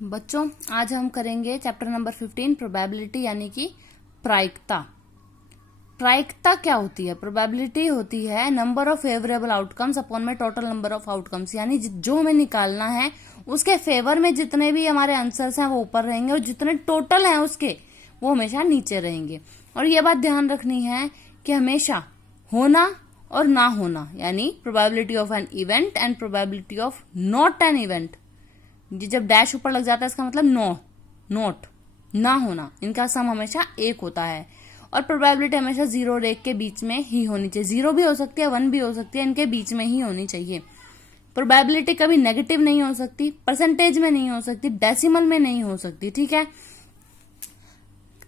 बच्चों, आज हम करेंगे चैप्टर नंबर 15 प्रोबेबिलिटी यानी कि प्रायिकता। प्रायिकता क्या होती है? प्रोबेबिलिटी होती है number of favourable outcomes upon में टोटल नंबर ऑफ आउटकम्स, यानी जो हमें निकालना है उसके फेवर में जितने भी हमारे आंसर्स हैं वो ऊपर रहेंगे और जितने टोटल हैं उसके वो हमेशा नीचे रहेंगे। और ये बात ध्यान रखनी है कि हमेशा होना और ना होना, यानी probability of an event and probability of not an event, जब डैश ऊपर लग जाता है इसका मतलब नॉट ना होना, इनका सम हमेशा 1 होता है। और प्रोबेबिलिटी हमेशा 0 और 1 के बीच में ही होनी चाहिए। 0 भी हो सकती है, 1 भी हो सकती है, इनके बीच में ही होनी चाहिए। प्रोबेबिलिटी कभी नेगेटिव नहीं हो सकती, परसेंटेज में नहीं हो सकती, डेसिमल में नहीं हो सकती। ठीक है,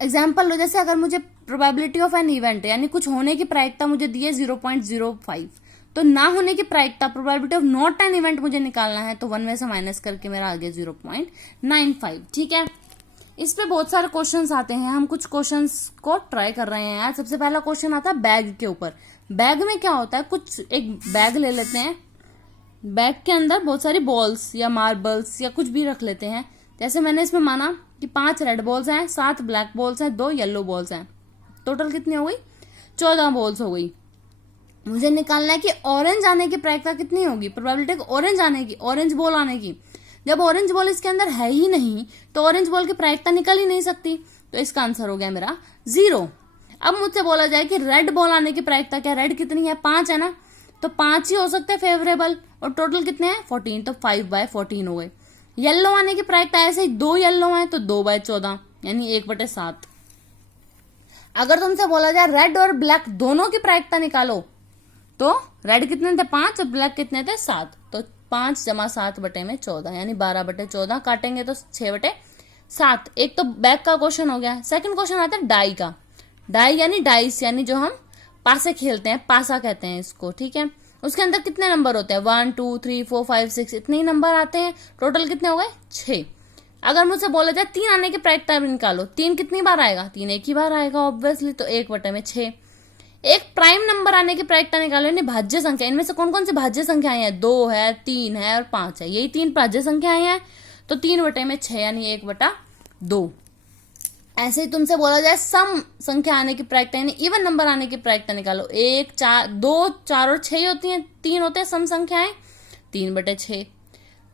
एग्जाम्पल लो, जैसे अगर मुझे प्रोबेबिलिटी ऑफ एन इवेंट यानी कुछ होने की प्रायिकता मुझे दी है 0.05, तो ना होने की प्रायिकता probability of not an event मुझे निकालना है, तो 1 में से माइनस करके मेरा आ गया 0.95। ठीक है, इस पे बहुत सारे क्वेश्चंस आते हैं, हम कुछ क्वेश्चंस को ट्राई कर रहे हैं यार। सबसे पहला क्वेश्चन आता है बैग के ऊपर। बैग में क्या होता है, कुछ एक बैग ले लेते हैं, बैग के अंदर बहुत सारी बॉल्स या मार्बल्स या कुछ भी रख लेते हैं। जैसे मैंने इसमें माना कि 5 रेड बॉल्स हैं, 7 ब्लैक बॉल्स हैं, 2 येलो बॉल्स हैं, टोटल कितनी हो गई? 14 बॉल्स हो गई। मुझे निकालना है कि ऑरेंज आने की प्रायिकता कितनी होगी, प्रोबेबिलिटी ऑरेंज आने की, ऑरेंज बॉल आने की। जब ऑरेंज बॉल इसके अंदर है ही नहीं तो ऑरेंज बॉल की प्रायिकता निकल ही नहीं सकती, तो इसका आंसर हो गया मेरा 0। अब मुझसे बोला जाए कि रेड बॉल आने की प्रायिकता क्या, रेड कितनी है? 5 है ना, तो 5 ही हो सकते हैं फेवरेबल, और टोटल कितने हैं? 14, तो 5/14 हो गए। येलो आने की प्रायिकता ऐसे ही 2 येलो है तो 2/14 यानी 1/7। अगर तुमसे बोला जाए रेड और ब्लैक दोनों की प्रायिकता निकालो, तो रेड कितने थे? 5 और ब्लैक कितने थे? 7, तो 5 + 7/14 यानी 12/14, काटेंगे तो 6/7। एक तो बैक का क्वेश्चन हो गया। सेकंड क्वेश्चन आता है डाई का। डाई यानी डाइस, यानी जो हम पासे खेलते हैं, पासा कहते हैं इसको। ठीक है, उसके अंदर कितने नंबर होते हैं? 1 2 3 4 5 6, इतने ही नंबर आते हैं। टोटल कितने हो गए? 6। अगर मुझसे बोला जाए 3 आने की प्रायिकता निकालो, 3 कितनी बार आएगा? 3 एक ही बार आएगा ऑब्वियसली, तो 1/6। एक प्राइम नंबर आने की प्रायिकता निकालो, यानी भाज्य संख्या। इनमें से कौन कौन सी भाज्य संख्याएं हैं? 2 है, 3 है और 5 है, यही 3 भाज्य संख्याएं हैं, तो 3/6 यानी 1/2। ऐसे ही तुमसे बोला जाए सम संख्या आने की प्रायिकता यानी इवन नंबर आने की प्रायिकता निकालो। 1 4 2 4 और 6 होती हैं, 3 होते हैं सम संख्याएं, 3/6।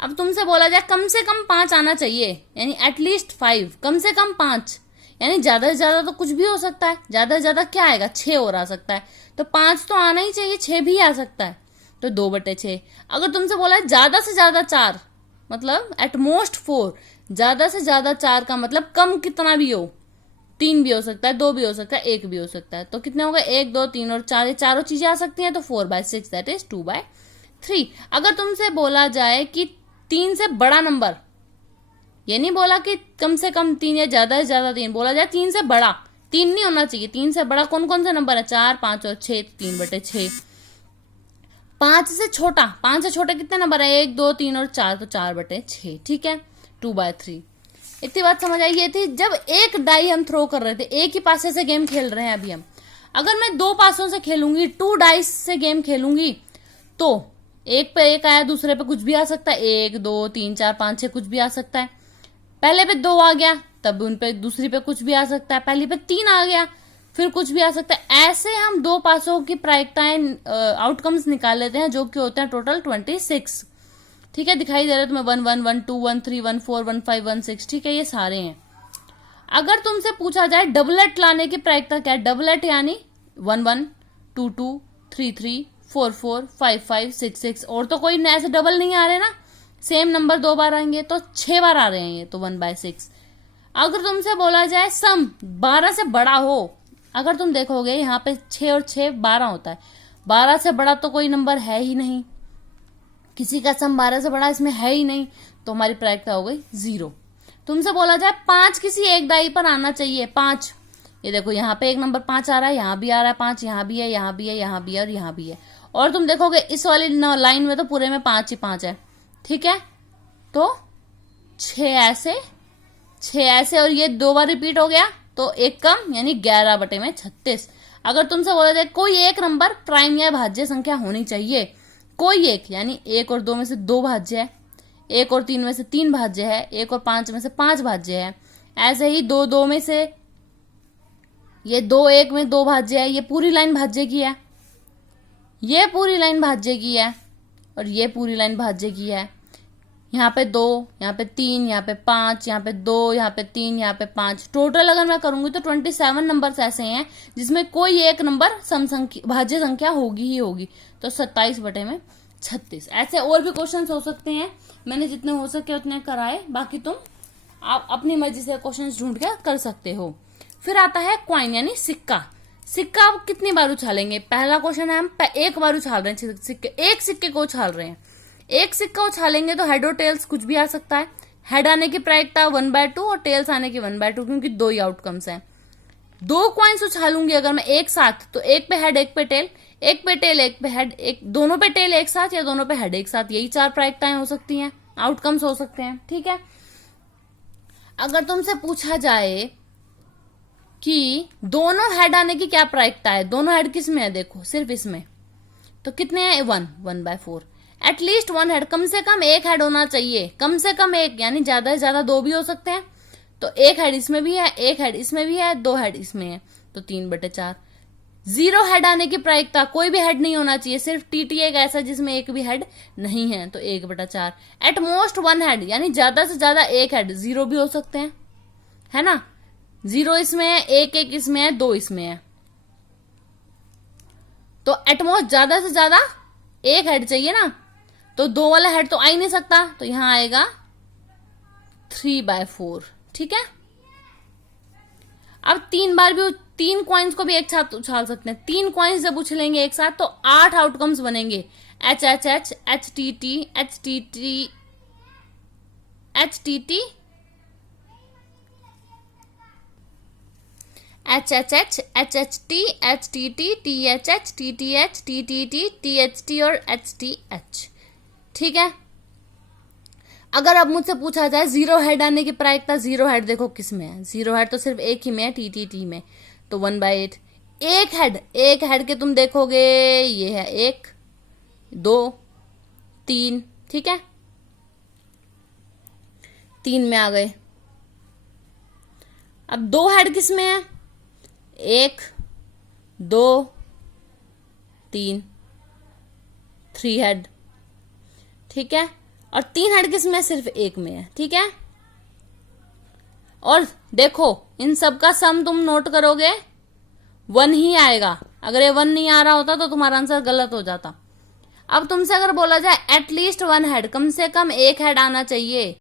अब तुमसे बोला जाए कम से कम 5 आना चाहिए, यानी एटलीस्ट 5, कम से कम 5, यानी ज्यादा से ज्यादा तो कुछ भी हो सकता है, ज्यादा से ज्यादा क्या आएगा? 6 और आ सकता है, तो 5 तो आना ही चाहिए, 6 भी आ सकता है, तो 2/6। अगर तुमसे बोला है ज्यादा से ज्यादा 4, मतलब एटमोस्ट 4, ज्यादा से ज्यादा 4 का मतलब कम कितना भी हो, 3 भी हो सकता है, 2 भी हो सकता है, 1 भी हो सकता है, तो कितने हो गए? 1 2 3 और 4, ये चारों चीजें आ सकती हैं, तो 4/6 दैट इज 2/3। अगर तुमसे बोला जाए कि 3 से बड़ा नंबर, ये नहीं बोला कि कम से कम 3 या ज्यादा से ज्यादा 3, बोला जाए 3 से बड़ा, 3 नहीं होना चाहिए, 3 से बड़ा कौन कौन से नंबर है? 4 5 और 6, 3/6। 5 से छोटा, 5 से छोटा कितने नंबर है? 1 2 3 और 4, तो 4/6। ठीक है, 2/3। इतनी बात समझ आई? ये थी जब एक डाई हम थ्रो कर रहे थे, एक ही पासे से गेम खेल रहे हैं अभी हम। अगर मैं 2 पासों से खेलूंगी, 2 डाइस से गेम खेलूंगी, तो एक पे 1 आया, दूसरे पे कुछ भी आ सकता है, 1 2 3 4 5 6 कुछ भी आ सकता है। पहले पे 2 आ गया, तब उन पे दूसरी पे कुछ भी आ सकता है, पहली पे 3 आ गया, फिर कुछ भी आ सकता है। ऐसे हम 2 पासों की प्रायिकताएं आउटकम्स निकाल लेते हैं, जो कि होते हैं टोटल 26। ठीक है, दिखाई दे रहा है तुम्हें 1 1 1 2 1 3 1 4 1 5 1 6। ठीक है, ये सारे हैं। अगर तुमसे पूछा जाए डबलेट लाने की प्रायिकता क्या है? डबलेट यानी 1 1 2 2 3 3 4 4 5 5 6 6, और तो कोई ऐसे डबल नहीं आ रहे ना, सेम नंबर 2 बार आएंगे, तो 6 बार आ रहे हैं ये, तो 1/6। अगर तुमसे बोला जाए सम 12 से बड़ा हो, अगर तुम देखोगे यहाँ पे 6 और 6 12 होता है, 12 से बड़ा तो कोई नंबर है ही नहीं, किसी का सम 12 से बड़ा इसमें है ही नहीं, तो हमारी प्रायिकता हो गई 0। तुमसे बोला जाए 5 किसी एक डाई पर आना चाहिए, 5, ये देखो यहाँ पे एक नंबर 5 आ रहा है, यहाँ भी आ रहा है 5, यहाँ भी है, यहाँ भी है, यहाँ भी है और यहाँ भी है, और तुम देखोगे इस वाली लाइन में तो पूरे में 5 ही 5 है। ठीक है, तो 6 ऐसे और ये 2 बार रिपीट हो गया, तो एक कम यानी 11/36। अगर तुमसे बोला जाए कोई एक नंबर प्राइम या भाज्य संख्या होनी चाहिए, कोई एक, यानी 1 और 2 में से 2 भाज्य है, 1 और 3 में से 3 भाज्य है, 1 और 5 में से 5 भाज्य है। ऐसे ही 2 2 में से, ये 2 1 में 2 भाज्य है, ये पूरी लाइन भाज्य की है, ये पूरी लाइन भाज्य की है, और ये पूरी लाइन भाज्य की है। यहाँ पे 2, यहाँ पे 3, यहाँ पे 5, यहाँ पे 2, यहाँ पे 3, यहाँ पे 5, टोटल अगर मैं करूंगी तो 27 नंबर्स ऐसे हैं जिसमें कोई एक नंबर सम संख्या भाज्य संख्या होगी ही होगी। तो 27/36। ऐसे और भी क्वेश्चन हो सकते हैं, मैंने जितने हो सके उतने कराए, बाकी तुम आप अपनी मर्जी से क्वेश्चन ढूंढ के कर सकते हो। फिर आता है कॉइन यानी सिक्का। सिक्का आप कितनी बार उछालेंगे? पहला क्वेश्चन है हम एक बार उछाल रहे हैं सिक्के, एक सिक्के को उछाल रहे हैं। एक सिक्का उछालेंगे तो हेड और टेल्स कुछ भी आ सकता है। हेड आने की प्रायिकता 1/2 और टेल्स आने की 1/2, क्योंकि 2 ही आउटकम्स हैं। 2 कॉइन्स उछालूंगी अगर मैं एक साथ, तो एक पे हेड एक पे टेल, एक पे टेल एक पे हेड, एक दोनों पे टेल एक साथ या दोनों पे हेड एक साथ, यही 4 प्रायिकताएं हो सकती हैं, आउटकम्स हो सकते हैं। ठीक है, अगर तुमसे पूछा जाए कि दोनों हेड आने की क्या प्रायिकता है, दोनों हेड किस में है, देखो सिर्फ इसमें, तो कितने हैं? 1/4। एटलीस्ट 1 हेड, कम से कम एक हेड होना चाहिए, कम से कम एक, यानी ज्यादा से ज्यादा 2 भी हो सकते हैं। तो एक हेड इसमें भी है, एक हेड इसमें भी है, 2 हेड इसमें है, तो 3/4। 0 हेड आने की प्रायिकता, कोई भी हेड नहीं होना चाहिए, सिर्फ टीटी एक ऐसा जिसमें एक भी हेड नहीं है, तो 1/4। एट मोस्ट 1 हेड, यानी ज्यादा से ज्यादा एक हेड, 0 भी हो सकते हैं, है ना। 0 इसमें है, 1 इसमें है, 2 इसमें है, तो एटमोस्ट ज्यादा से ज्यादा एक हेड चाहिए ना, तो 2 वाला हेड तो आ ही नहीं सकता, तो यहां आएगा 3/4। ठीक है, अब 3 बार भी 3 कॉइन्स को भी एक साथ उछाल सकते हैं। 3 कॉइन्स जब उछलेंगे एक साथ तो 8 आउटकम्स बनेंगे। H H H, H T T, H T T, H T T, H H H, H H T, H T T, T H H, T T H, T T T, T H T और H T H. ठीक है, अगर अब मुझसे पूछा जाए 0 head आने की प्रायिकता, 0 हेड देखो किस में है, 0 हेड तो सिर्फ एक ही में है, टी टी टी में, तो 1/8। एक हेड के तुम देखोगे, ये है 1 2 3, ठीक है, 3 में आ गए। अब 2 हेड किस में है? 1 2 3, 3 हेड। ठीक है, और 3 हेड किस में? सिर्फ एक में है। ठीक है, और देखो इन सब का सम तुम नोट करोगे 1 ही आएगा। अगर ये 1 नहीं आ रहा होता तो तुम्हारा आंसर गलत हो जाता। अब तुमसे अगर बोला जाए एटलीस्ट 1 हेड, कम से कम एक हेड आना चाहिए,